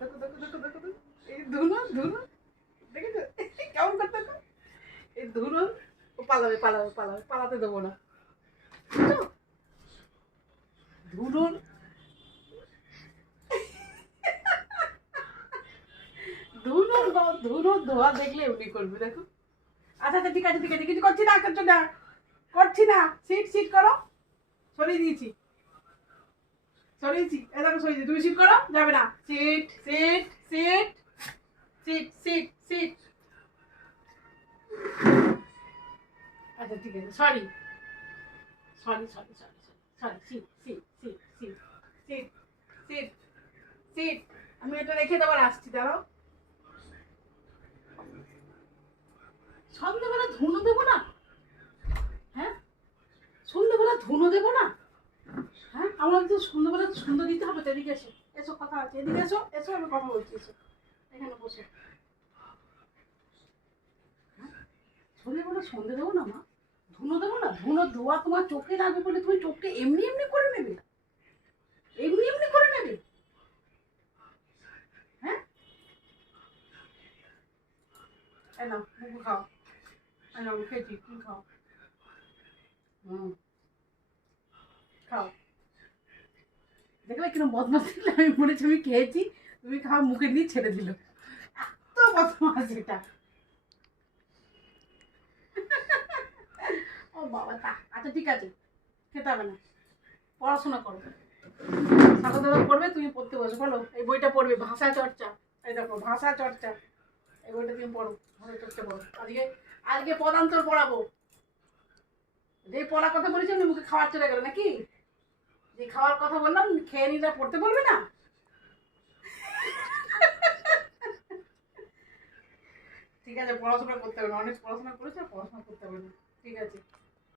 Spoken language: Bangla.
দেখো দেখো দেখো দেখো দেখো এই ধুনো ধুনো দেখেছো কেমন করতে এই ধুনো ও পালাবে পালাবে পালাবে পালাতে দেবো না ধুনোর ধুনোর ধোয়া দেখলে এমনি করবে দেখো। আচ্ছা আচ্ছা ঠিক আছে ঠিক আছে কিছু করছি না করছো না করছি না সিট সিট করো সরিয়ে দিয়েছি সরিয়েছি এ দেখো সরিয়েছি তুমি সিট করো যাবে না sit sit sit sit sit sit আচ্ছা ঠিক আছে sorry sorry sorry sorry sorry sit sit sit sit sit sit sit আমি এটা রেখে দেবার আসছি দাঁড়াও সন্ধ্যেবেলা ধুনো দেবো না হ্যাঁ সন্ধ্যেবেলা ধুনো দেবো না হ্যাঁ আমরা তো সন্ধ্যেবেলা সুন্দর দিতে হবে তো এদিকে এসো এসো কথা আছে এদিকে এসো এসো আমি কথা বলছি এসো এখানে বসো সন্ধ্যেবেলা সন্ধে দেবো না মা ধুনো দেবো না ধুনো ধোয়া তোমার চোখে লাগবে বলে তুমি চোখকে এমনি এমনি করে নেবে এমনি এমনি করে নেবে হ্যাঁ এ নাও মুখু খাও এ নাও খেয়েছি তুমি খাও খাও দেখলে কিরম বদমাস ছিল আমি বলেছি আমি খেয়েছি তুমি খাওয়া মুখে নিয়ে ছেড়ে দিল এত বদমাস এটা ও বাবা তা আচ্ছা ঠিক আছে খেতে হবে না পড়াশোনা করো সাথে ধরো পড়বে তুমি পড়তে বসো বলো এই বইটা পড়বে ভাষা চর্চা এই দেখো ভাষা চর্চা এই বইটা তুমি পড়ো ভাষা চর্চা পড়ো আজকে আজকে পদান্তর পড়াবো যে পড়ার কথা বলেছি আমি মুখে খাওয়ার চলে গেল নাকি যে খাওয়ার কথা বললাম খেয়ে নিলে পড়তে পারবে না ঠিক আছে পড়াশোনা করতে হবে না অনেক পড়াশোনা করেছে পড়াশোনা করতে হবে না ঠিক আছে